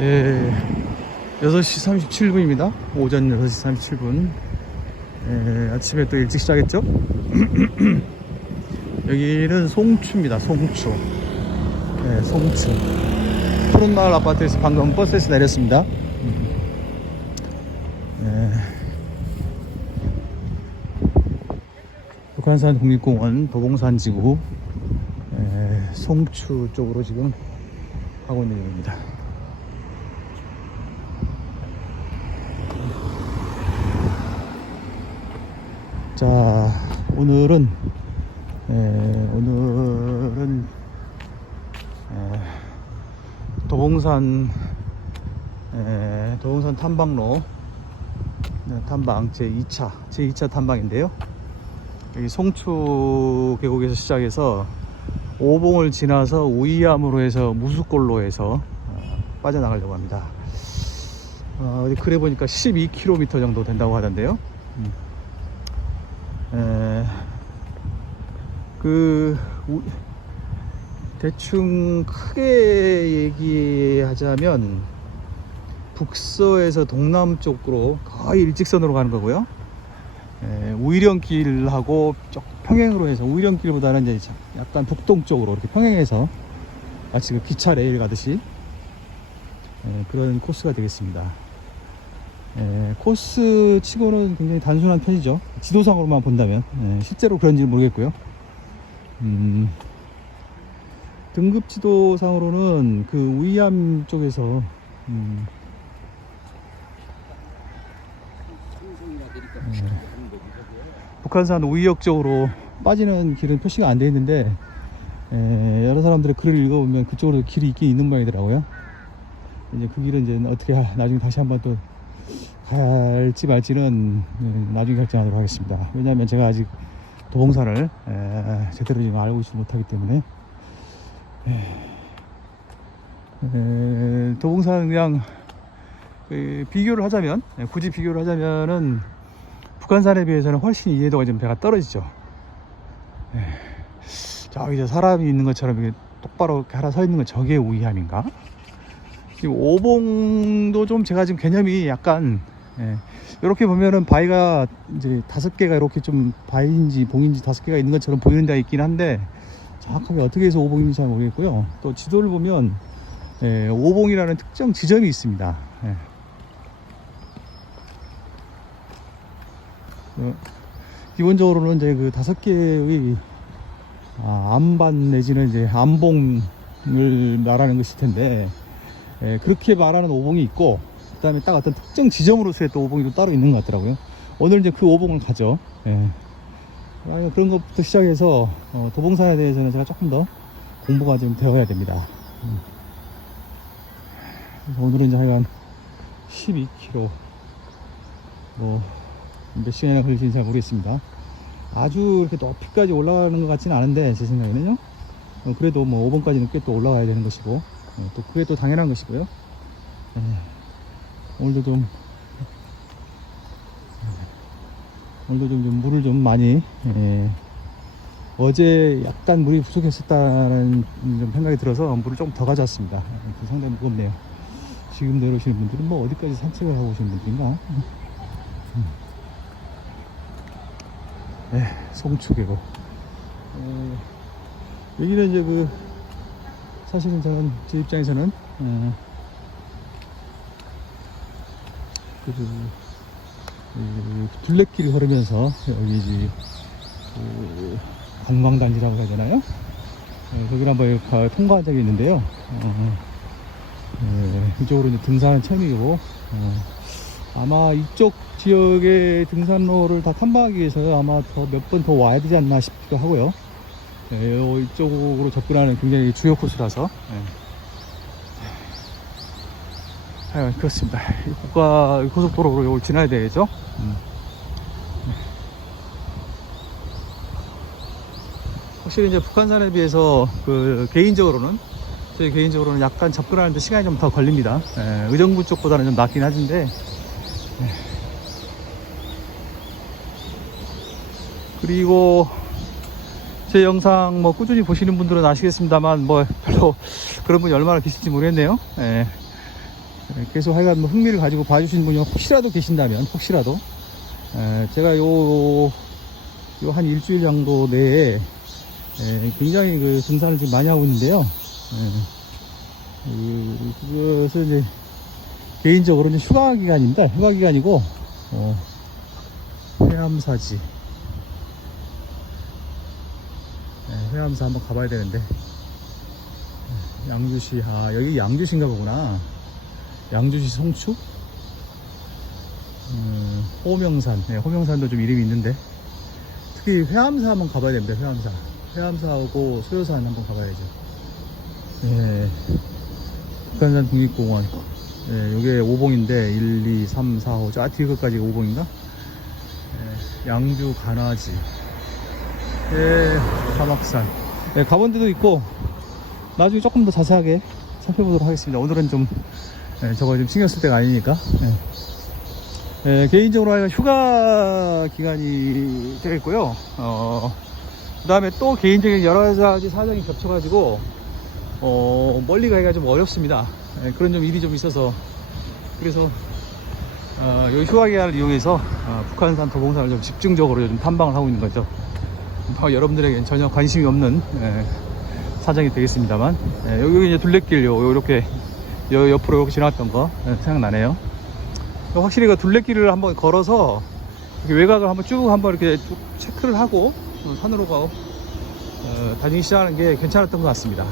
예, 6시 37분입니다. 오전 6시 37분. 예, 아침에 또 일찍 시작했죠? 여기는 송추입니다. 송추. 예, 송추. 푸른마을 아파트에서 방금 버스에서 내렸습니다. 예. 북한산 국립공원 도봉산지구 송추 쪽으로 지금 가고 있는 중입니다. 자, 오늘은 도봉산 탐방로 탐방 제2차 탐방인데요. 여기 송추 계곡에서 시작해서 오봉을 지나서 우이암으로 해서 무수골로 해서 빠져나가려고 합니다. 어디 그래 보니까 12km 정도 된다고 하던데요. 대충 크게 얘기하자면 북서에서 동남쪽으로 거의 일직선으로 가는 거고요. 우이령길하고 평행으로 해서, 우이령길보다는 이제 약간 북동쪽으로 이렇게 평행해서 마치 그 기차 레일 가듯이 그런 코스가 되겠습니다. 코스 치고는 굉장히 단순한 편이죠. 지도상으로만 본다면. 실제로 그런지는 모르겠고요. 등급 지도상으로는 그 우이암 쪽에서 북한산 우이역 쪽으로 빠지는 길은 표시가 안 돼 있는데, 여러 사람들의 글을 읽어보면 그쪽으로 길이 있긴 있는 모양이더라고요. 이제 그 길은 이제 어떻게 나중에 다시 한번 또 갈지 말지는 나중에 결정하도록 하겠습니다. 왜냐하면 제가 아직 도봉산을 제대로 지금 알고 있지 못하기 때문에. 도봉산 그냥 비교를 하자면, 굳이 비교를 하자면은 북한산에 비해서는 훨씬 이해도가 좀 배가 떨어지죠. 저기 사람이 있는 것처럼 이렇게 똑바로 이렇게 하나 서 있는 건 저게 우이암인가? 지금 오봉도 좀 제가 지금 개념이 약간, 이렇게 보면은 바위가 이제 5개가 이렇게 좀 바위인지 봉인지 5개가 있는 것처럼 보이는 데가 있긴 한데, 정확하게 어떻게 해서 오봉인지 잘 모르겠고요. 또 지도를 보면 오봉이라는 특정 지점이 있습니다. 기본적으로는 이제 그 5개의 암반 내지는 이제 암봉을 말하는 것일 텐데, 그렇게 말하는 오봉이 있고, 그 다음에 딱 어떤 특정 지점으로서의 또 오봉이 또 따로 있는 것 같더라고요. 오늘 이제 그 오봉을 가죠. 그런 것부터 시작해서 도봉산에 대해서는 제가 조금 더 공부가 좀 되어야 됩니다. 오늘은 이제 하여간 12km 몇 시간이나 걸릴지는 잘 모르겠습니다. 아주 이렇게 높이까지 올라가는 것 같지는 않은데, 제 생각에는요. 그래도 5번까지는 꽤 또 올라가야 되는 것이고, 또 그게 또 당연한 것이고요. 오늘도 좀 물을 좀 많이, 어제 약간 물이 부족했었다는 좀 생각이 들어서 물을 좀 더 가져왔습니다. 상당히 무겁네요. 지금 내려오시는 분들은 어디까지 산책을 하고 오시는 분들인가? 송추 계곡. 여기는 이제 사실은 저는, 제 입장에서는 둘레길을 걸으면서 여기 이제 관광단지라고 해야 되나요? 거기를 한번 통과한 적이 있는데요. 이쪽으로 이제 등산은 처음이고, 아마 이쪽 지역의 등산로를 다 탐방하기 위해서 아마 몇 번 더 와야 되지 않나 싶기도 하고요. 이쪽으로 접근하는 굉장히 주요 코스라서. 그렇습니다. 고속도로로 이걸 지나야 되겠죠. 확실히 이제 북한산에 비해서 제 개인적으로는 약간 접근하는데 시간이 좀 더 걸립니다. 의정부 쪽보다는 좀 낫긴 하던데, 그리고 제 영상 꾸준히 보시는 분들은 아시겠습니다만 별로 그런 분이 얼마나 계실지 모르겠네요. 계속 하여간 뭐 흥미를 가지고 봐주시는 분이 혹시라도 계신다면, 혹시라도 제가 요 한 일주일 정도 내에 굉장히 그 등산을 지금 많이 하고 있는데요. 그것은 이제 개인적으로 이제 휴가 기간입니다. 휴가 기간이고 회암사지, 회암사 한번 가봐야 되는데, 양주시, 여기 양주시인가 보구나. 양주시 송추, 호명산, 호명산도 좀 이름이 있는데, 특히 회암사 한번 가봐야 됩니다. 회암사하고 소요산 한번 가봐야죠. 북한산 국립공원, 요게 5봉인데 1, 2, 3, 4, 5, 저 뒤에 것까지가 5봉인가? 양주 가나지, 사막산, 가본 데도 있고, 나중에 조금 더 자세하게 살펴보도록 하겠습니다. 오늘은 좀 저거 좀 신경 쓸 때가 아니니까. 개인적으로 휴가 기간이 되겠고요. 그 다음에 또 개인적인 여러 가지 사정이 겹쳐가지고 멀리 가기가 좀 어렵습니다. 그런 좀 일이 좀 있어서, 그래서 이 휴가 기간을 이용해서 북한산 도봉산을 좀 집중적으로 좀 탐방을 하고 있는 거죠. 여러분들에게는 전혀 관심이 없는 사정이 되겠습니다만, 여기 이제 둘레길 요렇게 옆으로 이렇게 지나갔던 거 생각나네요. 확실히 그 둘레길을 한번 걸어서 이렇게 외곽을 한번 쭉 이렇게 쭉 체크를 하고 산으로 다니기 시작하는 게 괜찮았던 것 같습니다.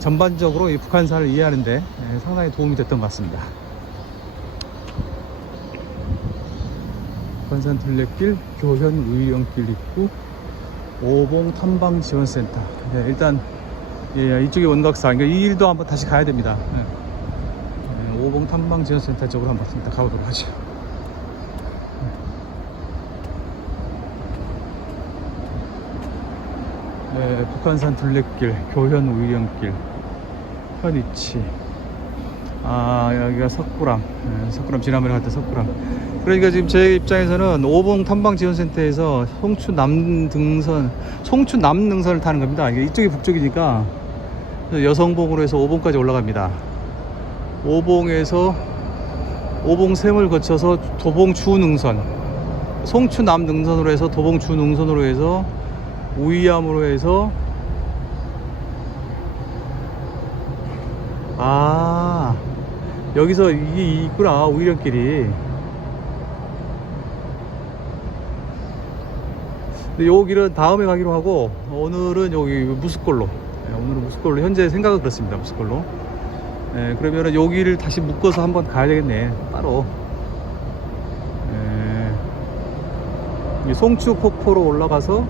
전반적으로 이 북한산을 이해하는데 상당히 도움이 됐던 것 같습니다. 북한산 둘레길, 교현 의령길 입구, 오봉 탐방지원센터. 일단 이쪽이 원각사, 그러니까 이 길도 한번 다시 가야 됩니다. 오봉 탐방지원센터 쪽으로 한번 일단 가보도록 하죠. 북한산 둘레길, 교현 의령길, 현위치. 여기가 석굴암, 석굴암 지난번에 갔던 석굴암. 그러니까 지금 제 입장에서는 오봉 탐방지원센터에서 송추 남능선을 타는 겁니다. 이쪽이 북쪽이니까 여성봉으로 해서 오봉까지 올라갑니다. 오봉에서 오봉샘을 거쳐서 도봉주능선, 송추 남능선으로 해서 도봉주능선으로 해서 우이암으로 해서 여기서 이게 있구나, 우이령길이. 근데 요 길은 다음에 가기로 하고, 오늘은 여기 무스골로, 현재 생각은 그렇습니다. 무스골로. 그러면은 여기를 다시 묶어서 한번 가야 되겠네, 따로. 송추 폭포로 올라가서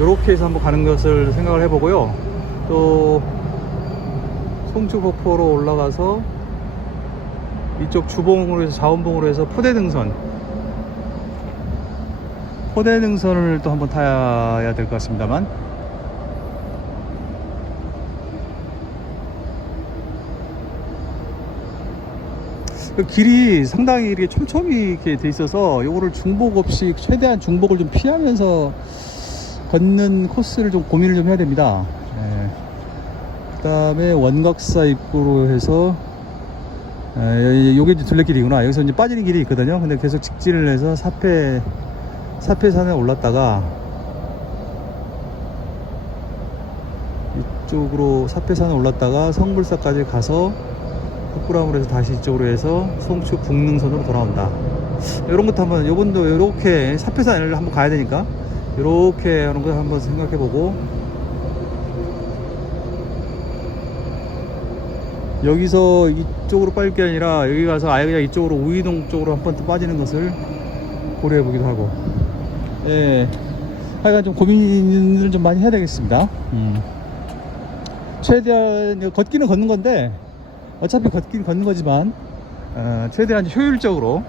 요렇게 해서 한번 가는 것을 생각을 해보고요. 또 송추 폭포로 올라가서 이쪽 주봉으로 해서 자원봉으로 해서 포대능선을 또 한번 타야 될 것 같습니다만, 그 길이 상당히 이렇게 촘촘히 이렇게 돼 있어서 요거를 중복 없이 최대한 중복을 좀 피하면서 걷는 코스를 좀 고민을 좀 해야 됩니다. 그 다음에 원각사 입구로 해서 요게 이제 둘레길이구나. 여기서 이제 빠지는 길이 있거든요. 근데 계속 직진을 해서 사패산에 올랐다가 이쪽으로 사패산에 올랐다가 성불사까지 가서 석굴암으로 해서 다시 이쪽으로 해서 송추 북능선으로 돌아온다. 이런 것도 한번, 요번도 이렇게 사패산을 한번 가야 되니까 이렇게 하는 거 한번 생각해보고, 여기서 이쪽으로 빠질 게 아니라 여기 가서 아예 그냥 이쪽으로 우이동 쪽으로 한번 또 빠지는 것을 고려해보기도 하고, 하여간 좀 고민을 좀 많이 해야 되겠습니다. 최대한 걷기는 걷는 건데, 어차피 걷긴 걷는 거지만 최대한 효율적으로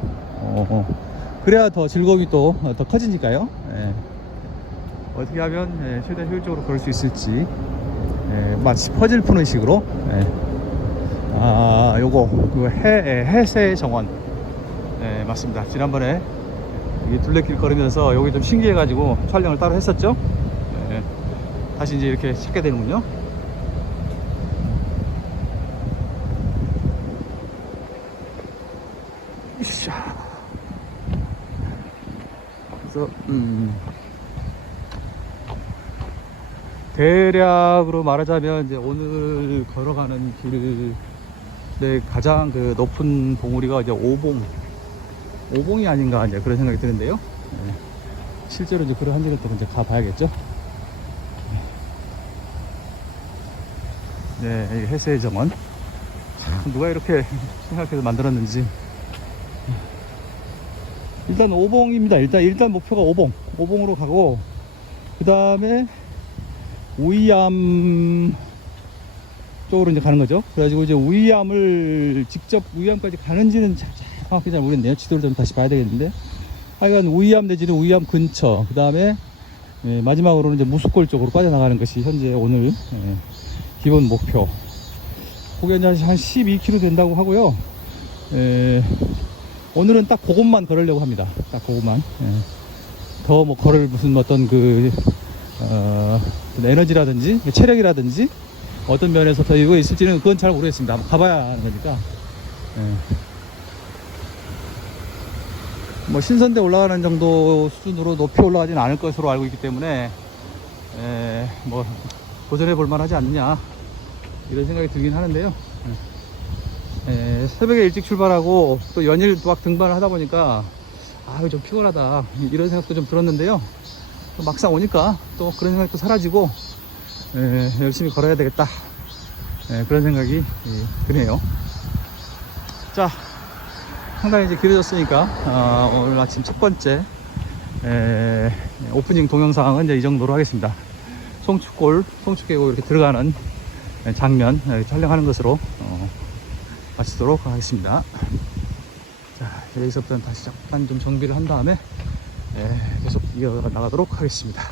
그래야 더 즐거움이 또 더 커지니까요. 어떻게 하면 최대한 효율적으로 걸을 수 있을지, 마치 퍼즐 푸는 식으로. 요거 그 해새 정원, 맞습니다. 지난번에 이 둘레길 걸으면서 여기 좀 신기해가지고 촬영을 따로 했었죠. 다시 이제 이렇게 찾게 되는군요. 그래서 대략으로 말하자면 이제 오늘 걸어가는 길의 가장 그 높은 봉우리가 이제 오봉이 아닌가 이제 그런 생각이 드는데요. 네. 실제로 이제 그런 한지를 또 이제 가봐야겠죠. 네, 이 해수의 정원. 참 누가 이렇게 생각해서 만들었는지. 일단 오봉입니다. 일단 목표가 오봉으로 가고, 그 다음에 우이암 쪽으로 이제 가는 거죠. 그래가지고 이제 우이암을 직접 우이암까지 가는지는 정확히 잘 모르겠네요. 지도를 좀 다시 봐야 되겠는데, 하여간 우이암 내지는 우이암 근처, 그 다음에 마지막으로는 이제 무수골 쪽으로 빠져나가는 것이 현재 오늘 기본 목표. 그게 이제 한 12km 된다고 하고요. 오늘은 딱 그것만 걸으려고 합니다. 딱 그것만. 더 뭐 걸을 무슨 어떤 에너지라든지 체력이라든지 어떤 면에서 더 이거 있을지는 그건 잘 모르겠습니다. 한번 가봐야 하는 거니까. 뭐 신선대 올라가는 정도 수준으로 높이 올라가지는 않을 것으로 알고 있기 때문에 뭐 도전해 볼 만하지 않느냐 이런 생각이 들긴 하는데요. 새벽에 일찍 출발하고 또 연일 막 등반을 하다 보니까 좀 피곤하다 이런 생각도 좀 들었는데요. 또 막상 오니까 또 그런 생각도 사라지고 열심히 걸어야 되겠다 그런 생각이 드네요. 자, 상당히 이제 길어졌으니까 오늘 아침 첫 번째 오프닝 동영상은 이제 이 정도로 하겠습니다. 송축계곡 이렇게 들어가는 장면 촬영하는 것으로 마치도록 하겠습니다. 자, 여기서부터는 다시 잠깐 좀 정비를 한 다음에 계속 이어나가도록 하겠습니다.